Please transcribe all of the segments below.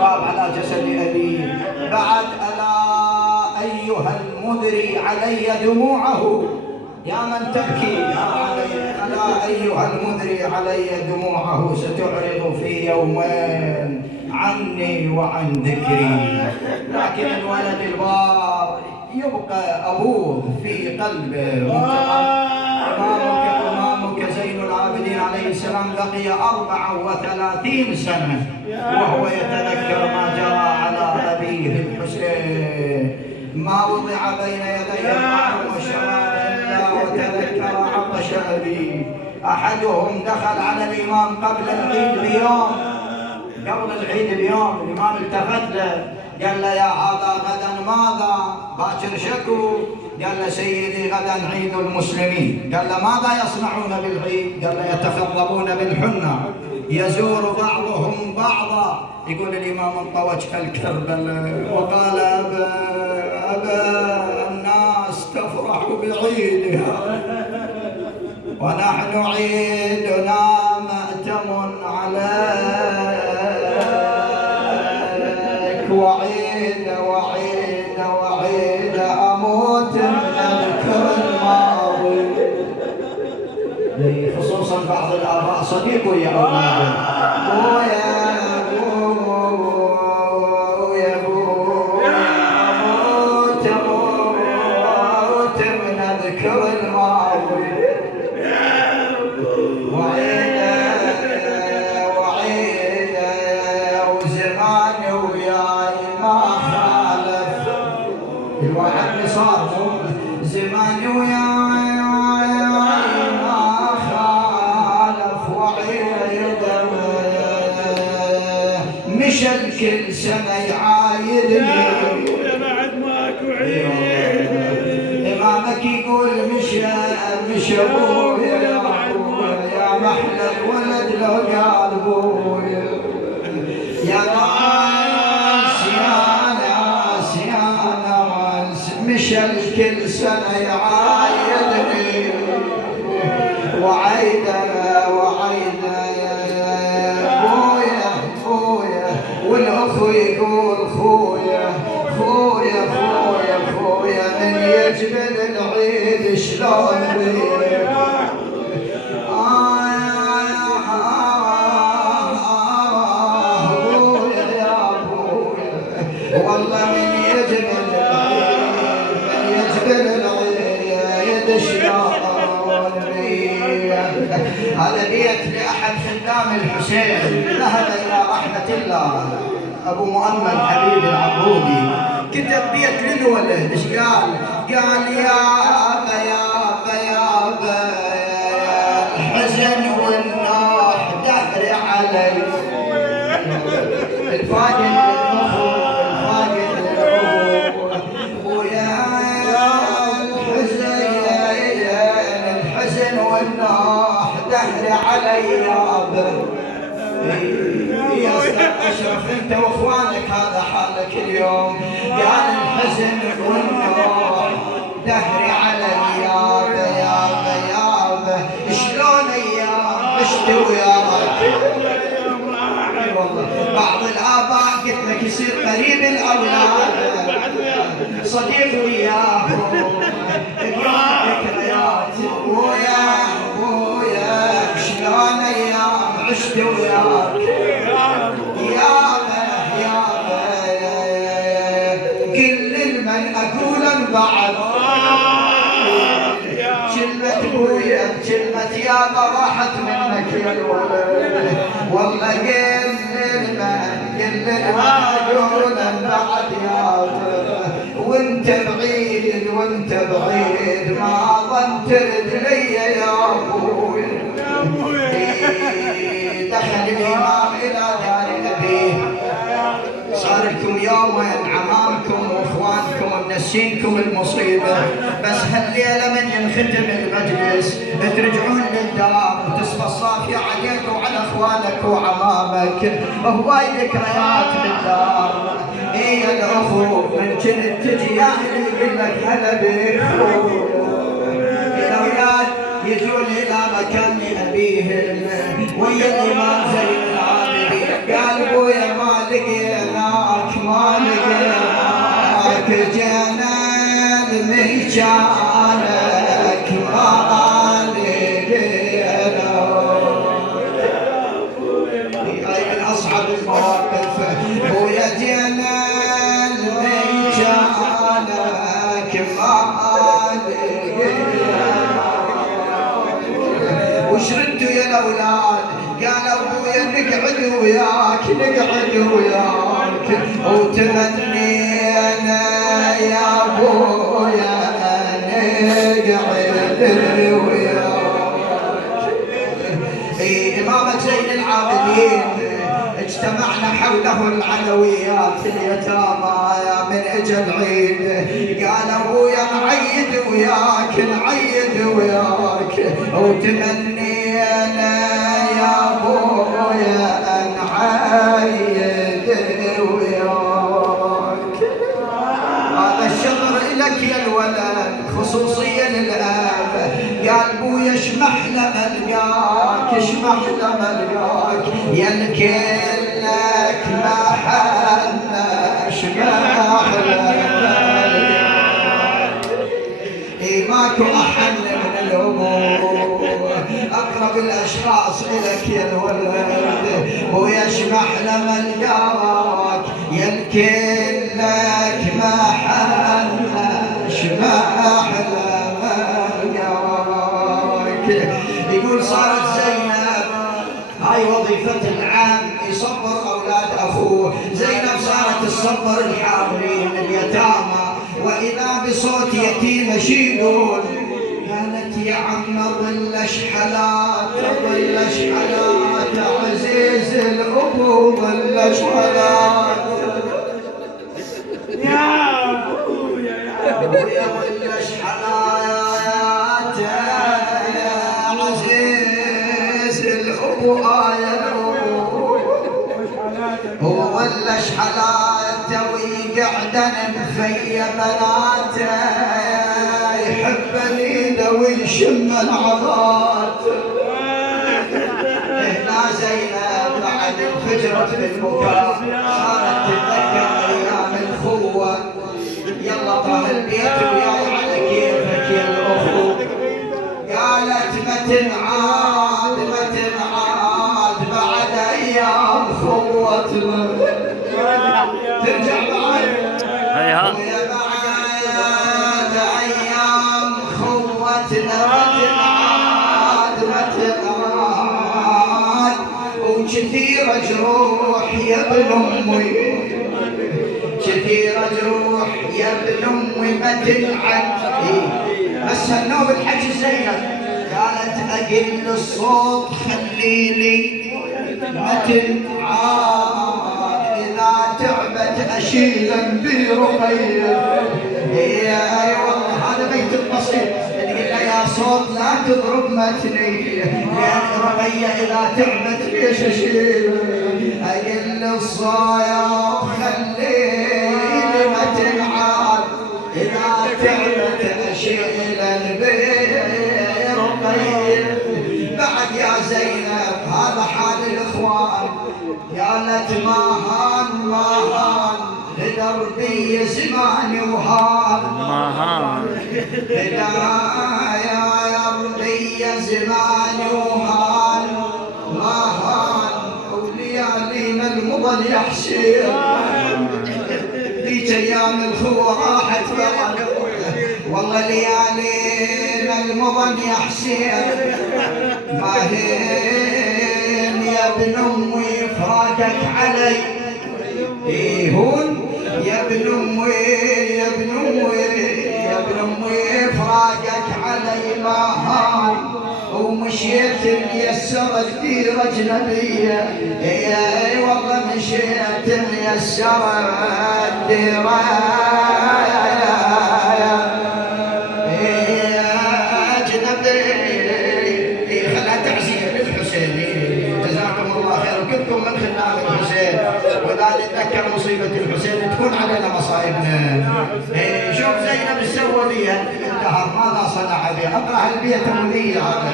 على جسد أبيه. بعد ألا أيها المدري علي دموعه يا من تبكي ألا أيها المدري علي دموعه ستعرض في يومين عني وعن ذكري. لكن الولد البار يبقى أبوه في قلبه. إمامك زين العابدين عليه السلام بقي 34 سنة وهو يتذكر ما جرى على أبيه الحسين. ما وضع بين يديه الطعام والشراب إلا وتذكر عطش أبيه. أحدهم دخل على الإمام قبل العيد بيوم الإمام التفت له قال له: يا هذا غدا ماذا؟ باكر شكو. قال له: سيدي غدا عيد المسلمين. قال له: ماذا يصنعون بالعيد؟ قال له: يتخضبون بالحنة، يزور بعضهم بعضا. يقول الإمام انطوج كالكرب وقال: أبا الناس تفرح بعيدها ونحن عيدنا مأتم عليك، وعيد وعيد وعيد أموت من الذكر الماضي. خصوصا بعض الآباء صديقوا يا أولاده زمان وياي ما خالف وعيد مشى الكل سنة يعايدني بعد ماكو عيد. إمامك يقول مشى أبويا يا محلى الولد لو قال أبويا يا ناس مشى الكل سنة يعايدني وعيدة خويا والأخو يقول خويا من يجبل العيد شلون بيه. والله من يجبل هذا بيت لأحد خدام الحسين ذهب إلى رحمة الله أبو مؤمن حبيب العبودي، كتب بيت للولد. إيش قال؟ قال: يا أبا الحزن والنوح دهر علي، الفاقد علي يا أشرف أنت وإخوانك هذا حالك اليوم. قال: الحزن والنوح دهري علي يابا شلون أيام عشت وياك. والله بعض الآباء قلت لك يصير قريب الأولاد صديق وياهم ذكريات شلون أيام عشت وياك يابا قل لمن أقول بعد كلمة بويا كلمة يابا راحت منك يا الولد. والله قل لمن أقول بعد يابا وانت بعيد ما ظن ترد لي يا أبوي. دخل الإمام إلى دار أبيه، صار لكم يومين عمامكم وإخوانكم منسينكم المصيبة، بس هالليلة من ينختم المجلس ترجعون للدار وتصفى الصافية عليك وعلى إخوانك وعمامك. هواي ذكريات بالدار. يا الأخو من كنت تجي يا أهلي يقول لك هلا بك. الأولاد يجون إلى مكان أبيهم ويا الإمام زين العابدين. قال: أبويا ما لقينا جينا المجالك ما لقينا. هاي من أصعب المواقف. ويا جينا المجالك ما لقينا. وش ردوا يا الأولاد؟ قالوا ابويا نقعد وياك نقعد وياك، وتمنينا يا ابويا نقعد وياك. إمامة زين العابدين اجتمعنا حوله العلويات اليتامى من اجل العيد. قال ابويا نعيد وياك نعيد وياك، وتمنينا يا ابويا نعيد وياك. هذا الشطر لك يا الولد خصوصيا للاب. قال بويا اشمحنا ملقاك اشمحنا ملقاك، يا الكلك ما حنا اشمحنا ملقاك. ماكو احن من الامور، اقرب الاشخاص الك يا الولد. بويا اشمحنا ملقاك، يا الكلك ما حنا اشمحنا. يقول صارت زينب هاي وظيفة العام يصبر أولاد أخوه. زينب صارت تصبر الحاضرين اليتامى، وإذا بصوت يتيم شيدون قالت يا عم ظل شحلات ظل شحلات عزيز الأبو ظل شحلات يا أبويا يا أبويا ظل شحلات وظل شحلاته ويقعدن مفيا بناته، يحبني ذا ويشم العضات. هنا زينب بعد انفجرت بالبكاء، صارت تتذكر ايام الخوه. يلا طال البيت وياي على كيفك يا الاخو. قالت ما تنعاد ما تنعاد بعد ايام خوتنا، ترجع بعد بعد ايام خوتنا ما تنعاد ما تنعاد. وكثيرة جروح يا ابن امي، كثيرة جروح يا ابن امي ما تنعد. بس النوب الحج زينب قالت اقل الصوت خليلي ما تنعاد، اذا تعبت اشيلا برقيه. اي والله هذا بيت البسيط، تقول يا صوت لا تضرب متني، لان رقيه اذا تعبت ليش اشيل. اقل الصوت خليلي ما تنعاد، اذا تعبت اشيلا برقيه. بعد يا زينب هذا حال الاخوان. قالت ما هان ما هان لدربي زماني وهان، ما هان يا ربي زماني وهان، ما هان وليالينا المضل يا حسين. ذيك ايام الخوه راحت والله ليالينا المضل يا حسين. ما هين يا ابن امي فراقك علي، هون يا ابن امي يا ابن امي يا ابن امي فراقك علي. ما هان ومشيت ميسرة دير اجنبيه، اي والله مشيت ميسرة دير من خدام الحسين. وذا نتذكر مصيبة الحسين تكون علينا مصائبنا. شوف زينب سوى بيها الدهر ماذا صنع بها. اقرأ البيت مذيع هذا.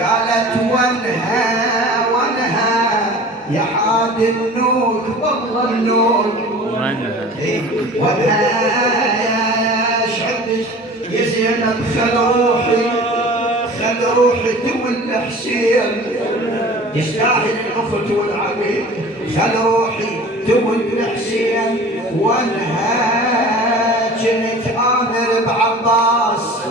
قالت وانهى وانهى يا حاد النوك والله النوك شعبك يا زينب خل روحي تولى حسين يستاهل الأخت والعبيد خل روحي تولى حسين وانها كنت آمر بعباس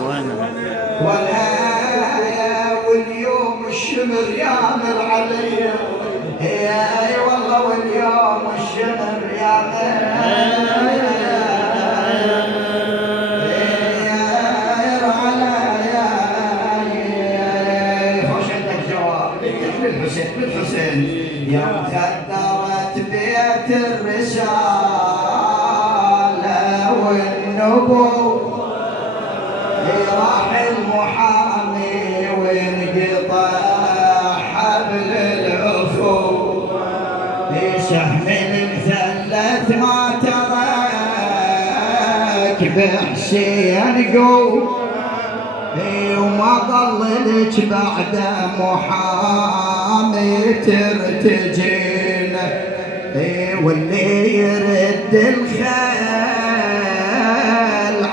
واليوم الشمر يامر علي اي والله واليوم الشمر يامر بالحسين يا مخدرة بيت الرسالة والنبوة راح المحامي وانقطع حبل الأخوة سهم المثلث ما ترك بحسين قوة وما ظللك بعد محامي ترتجين واللي يرد الخيل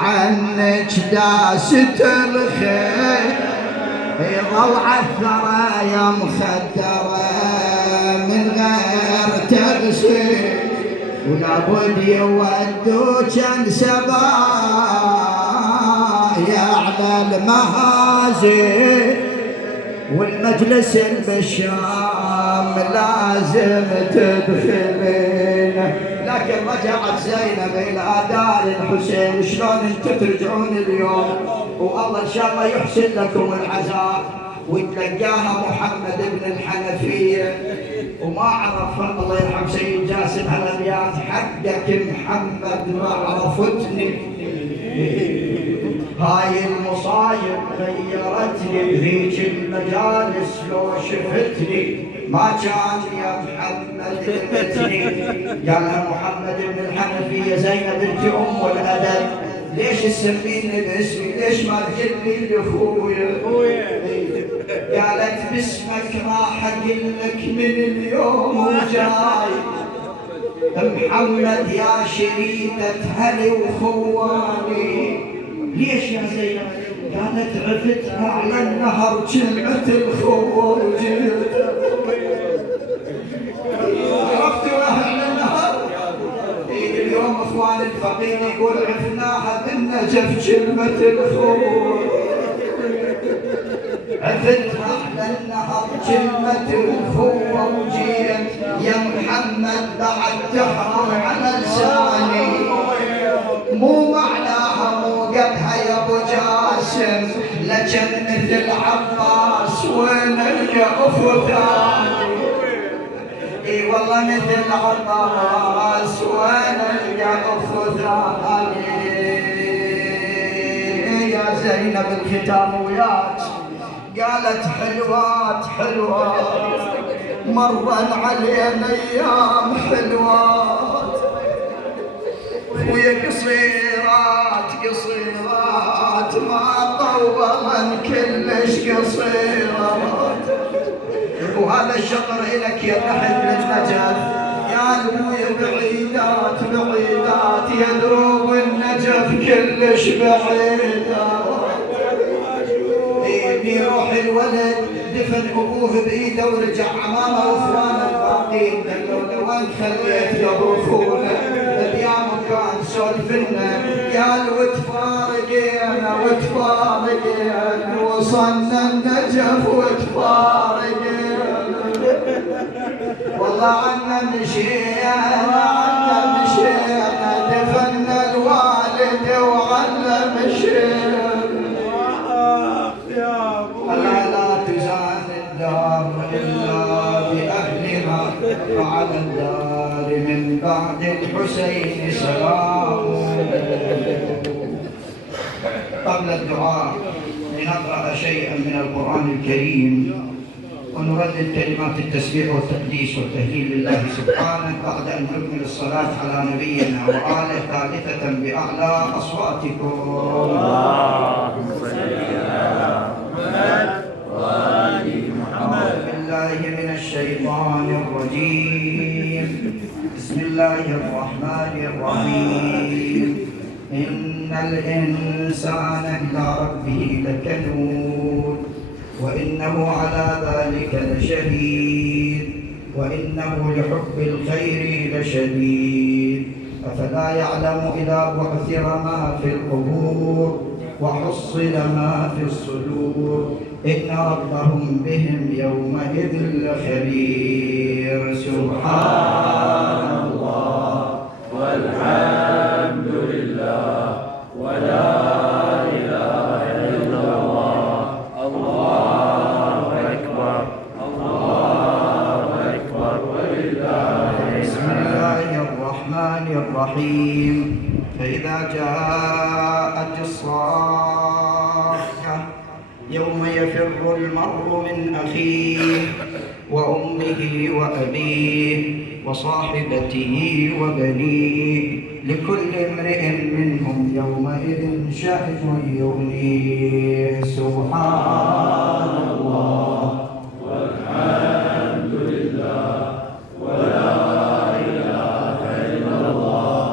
عنك داست الخيل يظل عثرة يا مخدرة من غير تغسيل ولابد يودوك سبايا على المهازل والمجلس بالشام لازم تدخلين لكن رجعت زينب إلى دار الحسين شلون انتم ترجعون اليوم والله إن شاء الله يحسن لكم العزاء وتلقاها محمد بن الحنفية وما عرف الله يرحم سيد جاسم هالابيات حقك محمد ما عرفتني هاي المصايب غيرتني بهيج المجالس لو شفتني ما كان يا محمد لمتني قالها محمد بن الحنفية زينب انت ام الادب ليش تسميني باسمي ليش ما تجيبني لاخويا قالت باسمك راح اقول لك من اليوم وجاي محمد يا شريفة هلي وخواني ليش يا زينب؟ قالت عفتها على النهر كلمة الخوة وجيت عرفتوا على النهر؟ اليوم اخوان الفقير يقول عفناها بالنجف كلمة الخوة عفتها على النهر كلمة الخوة وجيت يا محمد بعد تحرم على لساني مو معناها مو قدها يا ابو جاسم لكن مثل عباس وين القى اخو ثاني اي والله مثل عباس وين القى اخو ثاني يا زينب الختام وياك قالت حلوات مرن علينا ايام حلوات ويا قصيرات ما طولن كلش قصيرات وهذا الشطر إلك يا نحن النجف يا ابويا بعيدات يا دروب النجف كلش بعيدات يروح الولد دفن ابوه بايده ورجع عمامه واخوانه الباقين قالوا له وين خليت يا ابو اخونا الايام كان سولفنا قال وتفارقينا وصلنا النجف وتفارقينا والله عنا مشينا دفنا الوالد وعنا مشينا لا تزال الدار إلا بأهلها وعلى الدار من بعد الحسين سلام قبل الدعاء لنقرأ شيئا من القرآن الكريم ونردد كلمات التسبيح والتقديس والتهليل لله سبحانه بعد أن نكمل الصلاة على نبينا وآله ثالثة بأعلى أصواتكم اللهم صل على محمد بالله من الشيطان الرجيم بسم الله الله الرحمن الرحيم إن الإنسان إلى ربه لكنود وإنه على ذلك لشهيد وإنه لحب الخير لشديد أفلا يعلم إذا بعثر ما في القبور وحصل ما في الصدور إن ربهم بهم يومئذ لخبير. سبحان الله والحمد لله ولا إله إلا الله الله أكبر الله أكبر ولله. بسم الله الرحمن الرحيم فإذا جاءت الصاخة يوم يفر المرء من أخيه وأمه وأبيه وصاحبته وبنيه لكل امرئ منهم يومئذ شأن يغنيه. سبحان الله والحمد لله ولا إله إلا الله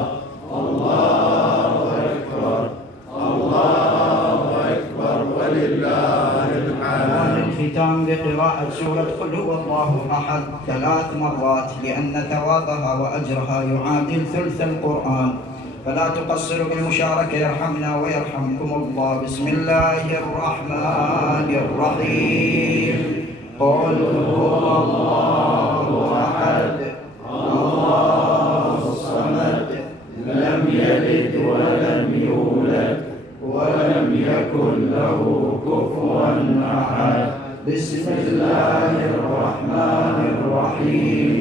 الله أكبر الله أكبر ولله الحمد. الختام بقراءة سورة قل هو الله أحد 3 مرات لأن ثوابها وأجرها يعادل ثلث القرآن، فلا تقصروا بالمشاركة يرحمنا ويرحمكم الله. بسم الله الرحمن الرحيم قل هو الله أحد الله الصمد لم يلد ولم يولد ولم يكن له كفوا أحد. بسم الله الرحمن الرحيم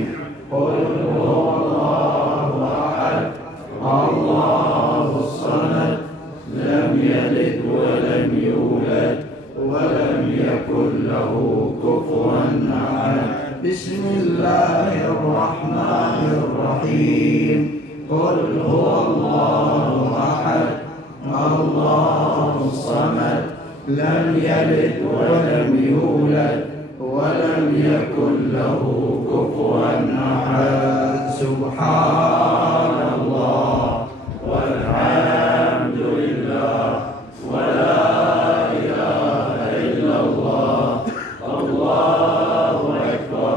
قل هو الله أحد الله الصمد لم يلد ولم يولد ولم يكن له كفوا أحد. بسم الله الرحمن الرحيم قل هو الله أحد الله الصمد لم يلد ولم يولد ولم يكن له كفوا أحد. سبحان الله والحمد لله ولا إله إلا الله الله أكبر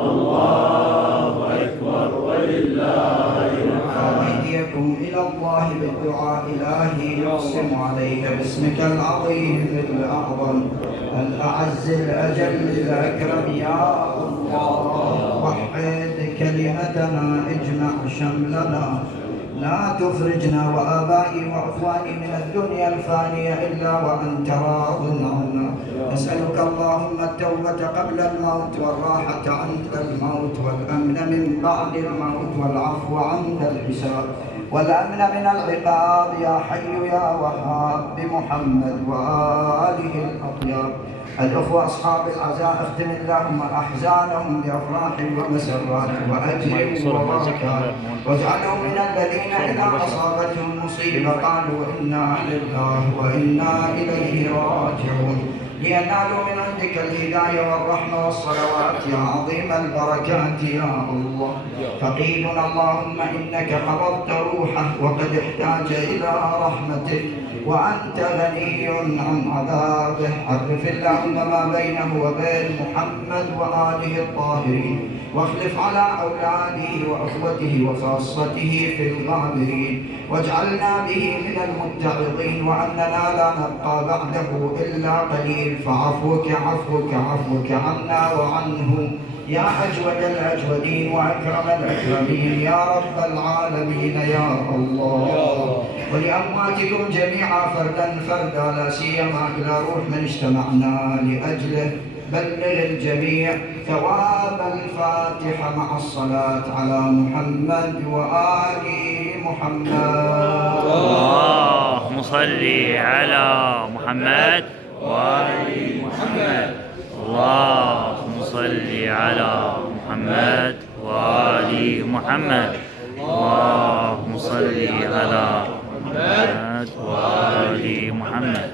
الله أكبر ولله الحمد. أيديكم إلى الله بالدعاء إلهي يقسم عليك باسمك العظيم الأعظم الأعز الأجل الأكرم يا الله. وحد كلمتنا اجمع شملنا لا تخرجنا وآبائي وأخواني من الدنيا الفانية إلا وأنت راض عنا. نسألك اللهم التوبة قبل الموت والراحة عند الموت والأمن من بعد الموت والعفو عند الحساب والأمن من العقاب يا حي يا وهاب بمحمد وآله الأطياب. الأخوة أصحاب العزاء اختم اللهم أحزانهم بأفراح ومسرات وأجر وبركات واجعلهم من الذين إذا أصابتهم مصيبة قالوا إنا لله وإنا إليه راجعون لينالوا من عندك الهداية والرحمة والصلوات يا عظيم البركات يا الله. فقيدنا اللهم إنك قبضت روحه وقد احتاج إلى رحمتك وأنت غني عن عذابه. عرف اللهم ما بينه وبين محمد وآله الطاهرين واخلف على أولاده وأخوته وخاصته في الغابرين واجعلنا به من المتعظين وأننا لا نبقى بعده إلا قليل فعفوك عفوك عفوك عنا وعنه يا أجود الأجودين وأكرم الأكرمين يا رب العالمين يا الله. ولأمواتكم جميعا فردا فردا لا سيما إلى روح من اجتمعنا لأجله بلغ الجميع ثواب الفاتحة مع الصلاة على محمد وآل محمد. اللهم صل على محمد وآل محمد. اللهم صل على محمد وآل محمد. اللهم صل على محمد وآل محمد.